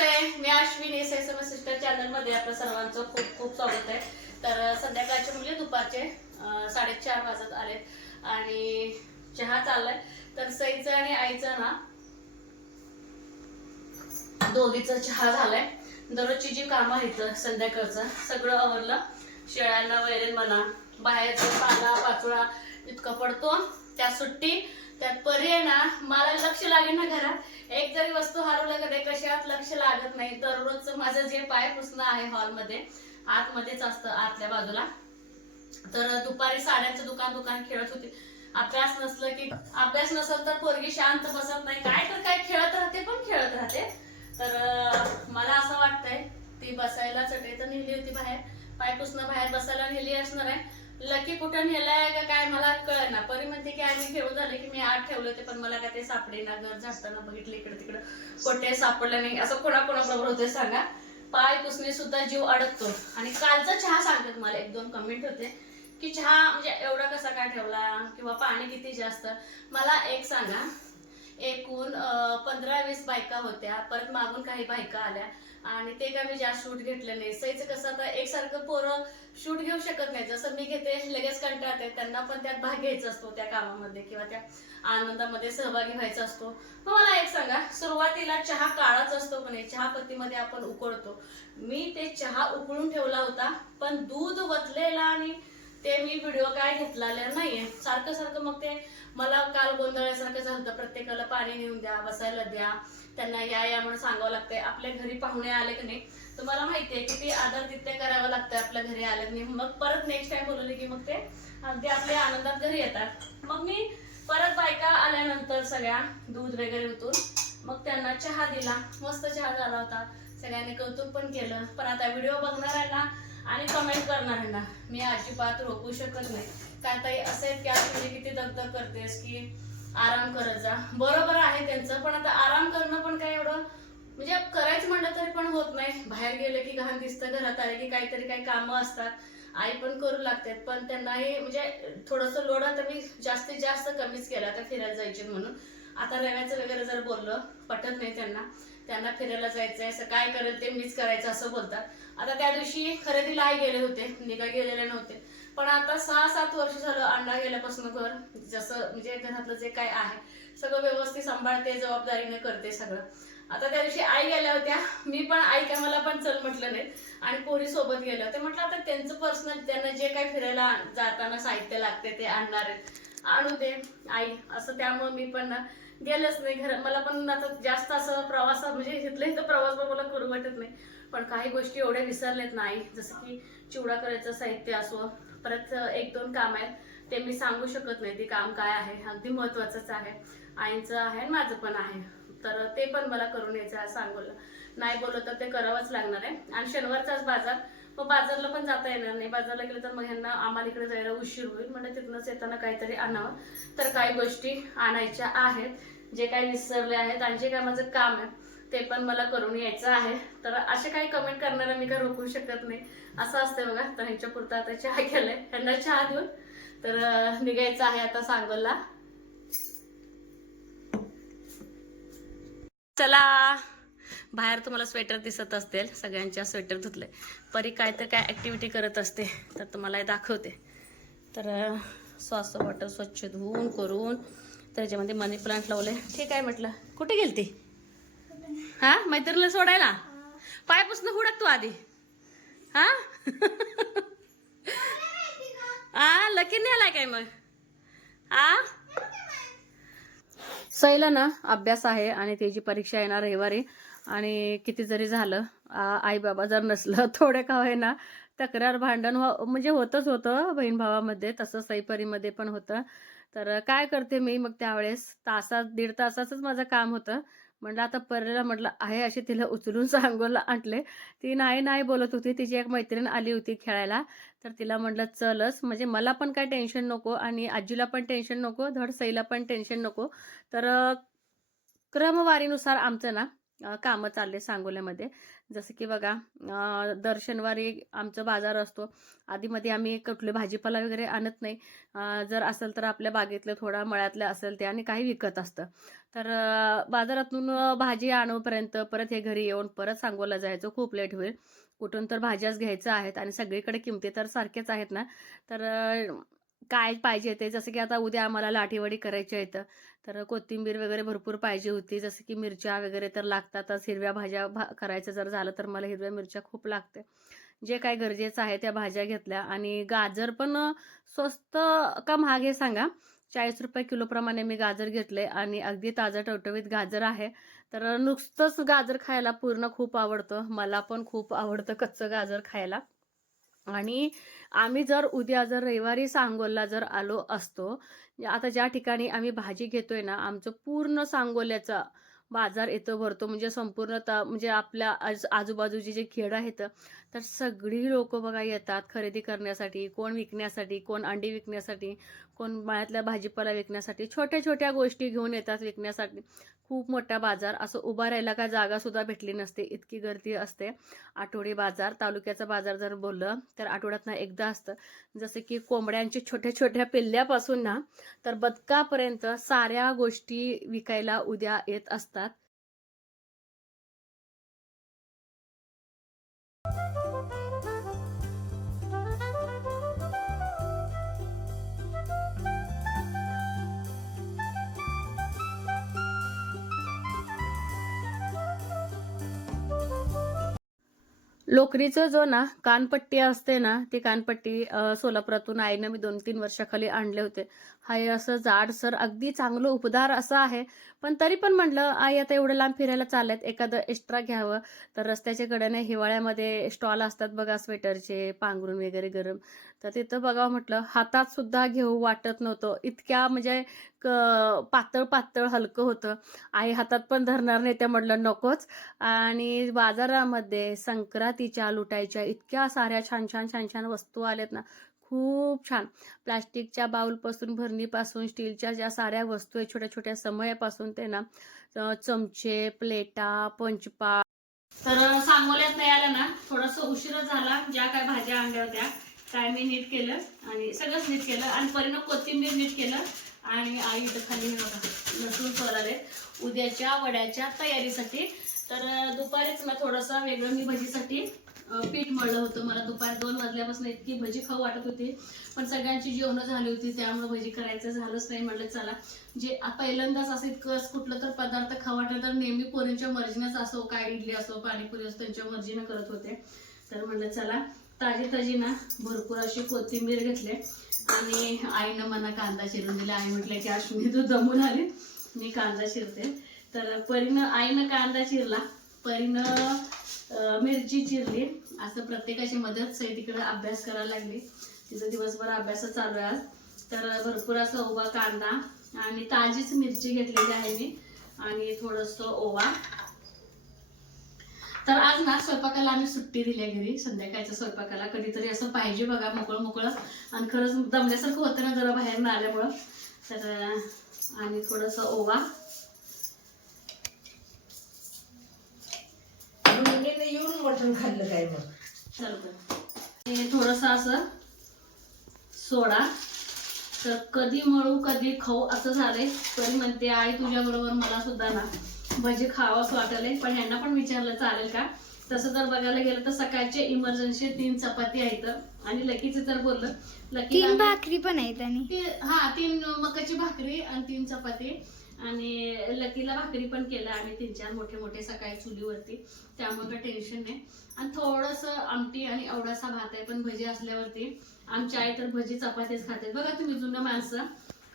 मी Ashwini सेसम sister चॅनलमध्ये सर्वांचं खूप खूप स्वागत आहे. तर संध्याकाळचे म्हणजे दुपारचे साडेचार वाजत आलेत आणि चहा चाललाय. तर सईचं आणि आईचं ना दोघीचा चहा झालाय. दररोजची जी कामं आहेत संध्याकाळचं सगळं आवरलं. शेळ्यांना वैरण म्हणा बाहेरचा पाला पाचोळा इतका पडतो. त्या सुट्टी त्यात पर्याय ना मला लक्ष लागेल ना घरात. एक जरी वस्तू हरवलं कधी कशात लक्ष लागत नाही दररोजचं माझं जे पाय पुसणं आहे हॉलमध्ये आतमध्येच असतं आतल्या बाजूला. तर दुपारी साड्यांचं दुकान दुकान खेळत होती. अभ्यास नसलं की अभ्यास नसेल तर पोरगी शांत बसत नाही. काय तर काय खेळत राहते पण खेळत राहते. तर मला असं वाटतंय ती बसायला चटई तर नेली होती बाहेर. पाय पुसणं बाहेर बसायला नेली असणार आहे. लकी कुठं नेलाय का काय मला कळ ना परी म्हणते की आम्ही ठेवू झाले की मी आठ ठेवलं होते पण मला काय ते सापडे ना घर झाडताना बघितले इकडे तिकडं. कोठे सापडलं नाही. असं कोणाकोणाबरोबर होते सांगा. पाय पुसणे सुद्धा जीव अडकतो. आणि कालचा चहा सांगतात मला. एक दोन कमेंट होते की चहा म्हणजे एवढा कसा काय ठेवला? किंवा पाणी किती जास्त? मला एक सांगा. एकूण पंधरा वीस बायका होत्या. परत मागून काही बायका आल्या. आणि ते काय मी जास्त शूट घेतलं नाही. सईचं कसं आता एकसारखं पोरं शूट घेऊ शकत नाही. जसं मी घेते लगेच कंटाळते त्यांना पण त्यात भाग घ्यायचा असतो त्या कामामध्ये किंवा त्या आनंदामध्ये सहभागी व्हायचा असतो. मग मला एक सांगा सुरुवातीला चहा काळाच असतो पण चहापत्तीमध्ये आपण उकळतो. मी ते चहा उकळून ठेवला होता पण दूध वतलेला आणि ते मी व्हिडिओ काय घेतलेला नाहीये. सारखं सारखं मग ते मला काल गोंधळासारखं झालं होतं. प्रत्येकाला पाणी नेऊन द्या बसायला द्या. त्यांना या या म्हणून सांगावं लागतंय. आपल्या घरी पाहुणे आले की नाही तुम्हाला माहितीये ते आदर तिथे करावं लागतं आपल्या घरी आले की नाही. मग परत नेक्स्ट टाइम बोलवले की मग ते अगदी आपल्या आनंदात घरी येतात. मग मी परत बायका आल्यानंतर सगळ्या दूध वगैरे ओतून मग त्यांना चहा दिला. मस्त चहा झाला होता. सगळ्यांनी कौतुक पण केलं. पण आता व्हिडिओ बघणाऱ्यांना आणि कमेंट करणाऱ्यांना मी अजिबात रोखू शकत नाही. काय ताई असं की आज किती दगदग करतेस की आराम करत जा बरोबर आहे त्यांचं पण आता आराम करणं पण काय एवढं म्हणजे करायचं म्हणलं तरी पण होत नाही. बाहेर गेलं की घाण दिसतं घरात आले की काहीतरी काही कामं असतात. आई पण करू लागतात पण त्यांनाही म्हणजे थोडंसं लोड आता मी जास्तीत जास्त कमीच केलं आता फिरायला जायचे म्हणून. आता रव्याचं वगैरे जर बोललं पटत नाही त्यांना. त्यांना फिरायला जायचंय असं काय करेल ते मीच करायचं असं बोलतात. आता त्या दिवशी खरेदीला आई गेले होते निघा गेलेले नव्हते. पण आता सहा सात वर्ष झालं अंडा गेल्यापासून घर जसं म्हणजे घरातलं जे काय आहे सगळं व्यवस्थित सांभाळते जबाबदारीने करते सगळं. आता त्या दिवशी आई गेल्या होत्या मी पण आई काय मला पण चल म्हटलं नाही. आणि पोरी सोबत गेल्या होत्या. म्हटलं आता त्यांचं पर्सनल त्यांना जे काय फिरायला जाताना साहित्य लागते ते आणणार आहेत. आणू दे आई. असं त्यामुळे मी पण ना गेलंच नाही घर मला पण आता जास्त असं प्रवास म्हणजे इथलं इथं प्रवास मला करू वाटत नाही. पण काही गोष्टी एवढ्या विसरलेत नाही जसं की चिवडा करायचं साहित्य असो परत एक दोन काम आहेत. ते मी सांगू शकत नाही. ते काम काय आहे अगदी महत्वाचंच आहे. आईचं आहे आणि माझं पण आहे. तर ते पण मला करून यायचं आहे नाही बोललं तर ते करावंच लागणार आहे. आणि शनिवारचाच बाजार. मग बाजारला पण जाता येणार नाही. बाजारला गेलं तर मग ह्यांना आम्हाला इकडे जायला उशीर होईल. म्हणजे तिथनंच येताना काहीतरी आणावं. तर काही गोष्टी आणायच्या आहेत. जे काही विसरले आहेत आणि जे काय माझं काम आहे ते पण मला करून यायचं आहे. तर असे काही कमेंट करणारा मी काय रोखू शकत नाही. असं असतंय बघा तर ह्यांच्या पुरता आता चहा केलाय. ह्यांना चहा देऊन. तर निघायचं आहे आता सांगोला चला बाहेर तुम्हाला स्वेटर दिसत असतील. सगळ्यांच्या स्वेटर धुतले. परी काय तर काय ऍक्टिव्हिटी करत असते तर तुम्हाला हे दाखवते. तर अं, श्वास स्वच्छ धुवून करून त्याच्यामध्ये मनी प्लांट लावले. ठीक आहे म्हटलं. कुठे गेलती? हा? मैत्रिणीला सोडायला? पायपासून हुडक तू आधी. हा? आ लकी नेलाय काय मग? आ? सैला ना अभ्यास आहे आणि त्याची परीक्षा येणार रविवारी. आणि किती जरी झालं आई बाबा जर नसलं थोडे का होईना तक्रार भांडण हो म्हणजे होतच होतं बहीण भावामध्ये तसं सईपरीमध्ये पण होतं. तर काय करते मी मग त्यावेळेस? तासात दीड तासाचंच माझं काम होतं. म्हटलं आता परीला म्हटलं आहे अशी तिला उचलून सांगोला आणले. ती नाही नाही बोलत होती. तिची एक मैत्रीण आली होती खेळायला. तर तिला म्हटलं चलच. म्हणजे मला पण काय टेन्शन नको आणि आजीला पण टेन्शन नको धड सईला पण टेन्शन नको. तर क्रमवारीनुसार आमचं ना कामं चालले सांगोल्यामध्ये. जसं की बघा दर शनिवारी आमचा बाजार असतो. आधीमध्ये आम्ही कुठले भाजीपाला वगैरे आणत नाही. जर असेल तर आपल्या बागेतलं थोडा मळ्यातलं असेल ते आणि काही विकत असतं. तर बाजारातून भाजी आणूपर्यंत परत हे घरी येऊन परत सांगोला जायचं खूप लेट होईल. कुठून तर भाज्याच घ्यायचं आहेत आणि सगळीकडे किमती तर सारख्याच आहेत ना. तर काय पाहिजे ते? जसं की आता उद्या आम्हाला लाठीवडी करायची आहेत तर कोथिंबीर वगैरे भरपूर पाहिजे होती. जसं की मिरच्या वगैरे तर लागतातच. हिरव्या भाज्या भा करायचं जर झालं तर मला हिरव्या मिरच्या खूप लागते. जे काय गरजेचं आहे त्या भाज्या घेतल्या. आणि गाजर पण स्वस्त का महाग हे सांगा? चाळीस रुपये किलोप्रमाणे मी गाजर घेतले आणि अगदी ताजं टवटवीत गाजर आहे. तर नुसतंच गाजर खायला पूर्ण खूप आवडतं. मला पण खूप आवडतं कच्चं गाजर खायला. आणि आम्ही जर उद्या जर रविवारी सांगोलला जर आलो असतो आता ज्या ठिकाणी आम्ही भाजी घेतोय ना आमचं पूर्ण सांगोल्याचा बाजार येतो भरतो म्हणजे संपूर्ण म्हणजे आपल्या आज आजूबाजूचे जे खेड आहेत तर सगळी लोक बघा येतात खरेदी करण्यासाठी कोण विकण्यासाठी कोण अंडी विकण्यासाठी कोण मळ्यातल्या भाजीपाला विकण्यासाठी छोट्या छोट्या गोष्टी घेऊन येतात विकण्यासाठी. खूप मोठा बाजार असं उभा राहायला काय जागासुद्धा भेटली नसते इतकी गर्दी असते. आठवडी बाजार तालुक्याचा बाजार जर बोललं तर आठवड्यातनं एकदा असतं. जसं की कोंबड्यांची छोट्या छोट्या पिल्ल्यापासून ना तर बदकापर्यंत साऱ्या गोष्टी विकायला उद्या येत असतात. लोकरीचं जो ना कानपट्टी असते ना ती कानपट्टी सोलापुरातून आईनं मी दोन तीन वर्षाखाली आणले होते. हा हे असं जाडसर अगदी चांगलं उपदार असं आहे. पण तरी पण म्हटलं आई आता एवढं लांब फिरायला चाललेत एखादं एक्स्ट्रा घ्यावं. तर रस्त्याच्या कडेने हिवाळ्यामध्ये स्टॉल असतात बघा स्वेटरचे पांघरून वगैरे गरम. तर तिथं बघावं म्हटलं हातात सुद्धा घेऊ वाटत नव्हतं. इतक्या म्हणजे क पातळ पातळ हलकं होतं. आई हातात पण धरणार नाही त्या म्हटलं नकोच. आणि बाजारामध्ये संक्रांतीच्या लुटायच्या इतक्या साऱ्या छान छान छान छान वस्तू आल्यात ना. खूप छान. प्लास्टिकच्या बाउलपासून भरणीपासून स्टीलच्या ज्या साऱ्या वस्तू आहेत छोट्या छोट्या समयापासून ते ना चमचे प्लेटा पंचपा तर सांगोल्यात नाही आलं ना थोडस उशीर झाला ज्या काय भाज्या आणल्या होत्या. काय मी नीट केलं आणि सगळंच नीट केलं. आणि परिणाम कोथिंबीर नीट केलं. आणि आई इथं खाली लसूण सोलाले. उद्याच्या वड्याच्या तयारीसाठी. तर दुपारीच मला थोडंसं वेगळं मी भजीसाठी पीठ मळलं होतं. मला दुपारी दोन वाजल्यापासून इतकी भजी खाऊ वाटत होती. पण सगळ्यांची जेवणं झाली होती त्यामुळे भजी करायचं झालंच नाही. म्हटलं चला. जे पहिल्यांदाच असं इतकं कुठलं तर पदार्थ खाऊ वाटलं तर नेहमी पोरींच्या मर्जीनंच असो काय इडली असो पाणीपुरी असो त्यांच्या मर्जीनं करत होते. तर म्हणलं चला. ताजी ताजी ना भरपूर अशी कोथिंबीर घेतले आणि आईनं मला कांदा चिरून दिला. आई म्हटलं की अश्विनी तू जमून आली. मी कांदा चिरते. तर परीनं आईनं कांदा चिरला. परीनं मिरची चिरली. असं प्रत्येकाची मदत सई तिकडं अभ्यास करायला लागली. तिचा दिवसभर अभ्यास चालू आहे आज. तर भरपूर असं ओवा कांदा आणि ताजीच मिरची घेतलेली आहे मी. आणि थोडंसं ओवा. तर आज ना स्वयंपाकाला आम्ही सुट्टी दिली घरी. संध्याकाळच्या स्वयंपाकाला कधीतरी असं पाहिजे बघा मोकळं मोकळं. आणि खरंच दमल्यासारखं होतं ना जरा बाहेर न आल्यामुळं तर आणि थोडंसं ओवा. येऊन मटण खाल्लं काय मग? चालतं थोडंसं असं सोडा. तर कधी मळू कधी खाऊ असं झालंय. तरी म्हणते आई तुझ्या बरोबर मला सुद्धा ना भजी खावंच वाटलंय पण ह्यांना पण विचारलं चालेल का? तसं जर बघायला गेलं तर सकाळचे इमर्जन्सी तीन चपाती आहेत. आणि लकीचं तर बोललं लकी तीन भाकरी पण आहेत आणि. हा तीन मकाची भाकरी आणि तीन चपाती. आणि लकीला भाकरी पण केलं आम्ही तीन चार मोठे मोठे सकाळी चुलीवरती. त्यामुळे काही टेन्शन नाही. आणि थोडस आमटी आणि एवढासा भात आहे पण भजी असल्यावरती. आमची आई तर भजी चपातीच खाते. बघा तुम्ही जुनं माणसं.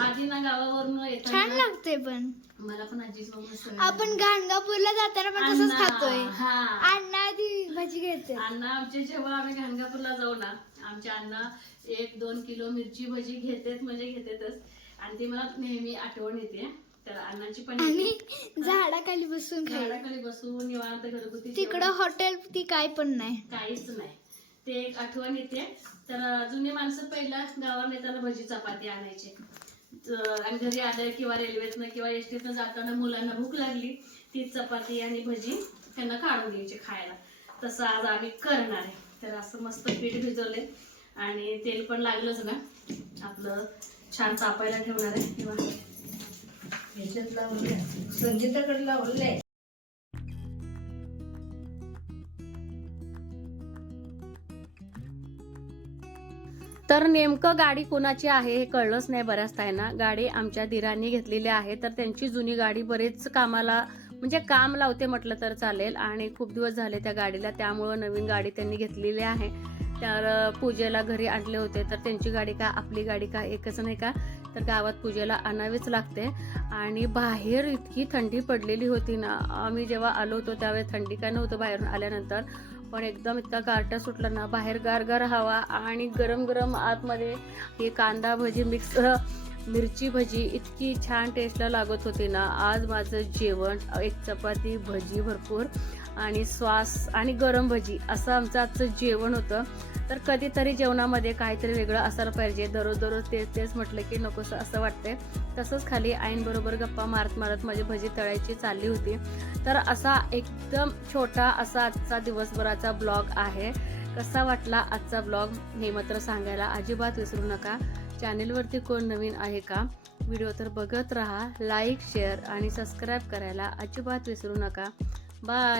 आधी ना गावावरून छान लागते पण. मला पण सवय आपण. गाणगापूरला जाताना पण तसंच अण्णा, खातोय. हा. अण्णा ती भाजी घेते. अण्णा आमचे जेव्हा आम्ही घाणगापूरला जाऊ ना आमचे अण्णा एक दोन किलो मिरची भजी घेतेत म्हणजे घेतेतच. आणि ती मला नेहमी आठवण येते. तर अण्णाची पण आणि. झाडाखाली बसून खायला झाडाखाली बसून निवांत घरगुती तिकडं जेवण. हॉटेल ती काय पण नाही. काहीच नाही. ते एक आठवण येते. तर जुनी माणसं पहिला गावावर नेताना भजी चपाती आणायचे. आणि घरी आलं किंवा रेल्वेतनं किंवा एसटीतनं जाताना मुलांना भूक लागली ती चपाती आणि भजी त्यांना काढून द्यायची खायला. तसं आज आम्ही करणार आहे. तर असं मस्त पीठ भिजवले आणि तेल पण लागलंच ना. आपलं छान तापायला ठेवणार आहे. किंवा ह्याच्यात लावलंय. संगीताकडे लावलंय. तर नेमकं गाडी कोणाची आहे हे कळलंच नाही बऱ्याच ना गाडी आमच्या दिरांनी घेतलेली आहे तर त्यांची जुनी गाडी बरेच कामाला म्हणजे काम लावते म्हटलं तर चालेल आणि खूप दिवस झाले त्या गाडीला त्यामुळं नवीन गाडी त्यांनी घेतलेली आहे. तर पूजेला घरी आणले होते तर त्यांची गाडी का आपली गाडी का एकच नाही का? तर गावात पूजेला आणावीच लागते. आणि बाहेर इतकी थंडी पडलेली होती ना आम्ही जेव्हा आलो होतो त्यावेळेस थंडी काय नव्हतं बाहेरून आल्यानंतर पण एकदम इतका गारटा सुटला ना. बाहेर गारगार हवा आणि गरम गरम आतमध्ये हे कांदा भजी मिक्स मिरची भजी इतकी छान टेस्टला लागत होती ना. आज माझं जेवण एक चपाती भजी भरपूर आणि श्वास आणि गरम भजी असं आमचं आजचं जेवण होतं. तर कधीतरी जेवणामध्ये काहीतरी वेगळं असायला पाहिजे. दररोज दररोज तेच तेच म्हटलं की नकोसं असं वाटतंय. तसंच खाली आईंबरोबर गप्पा मारत मारत माझी भजी तळायची चालली होती. तर असा एकदम छोटा असा आजचा दिवसभराचा ब्लॉग आहे. कसा वाटला आजचा ब्लॉग हे मात्र सांगायला अजिबात विसरू नका. चॅनेलवरती कोण नवीन आहे का? व्हिडिओ तर बघत राहा लाईक शेअर आणि सबस्क्राईब करायला अजिबात विसरू नका. बाय!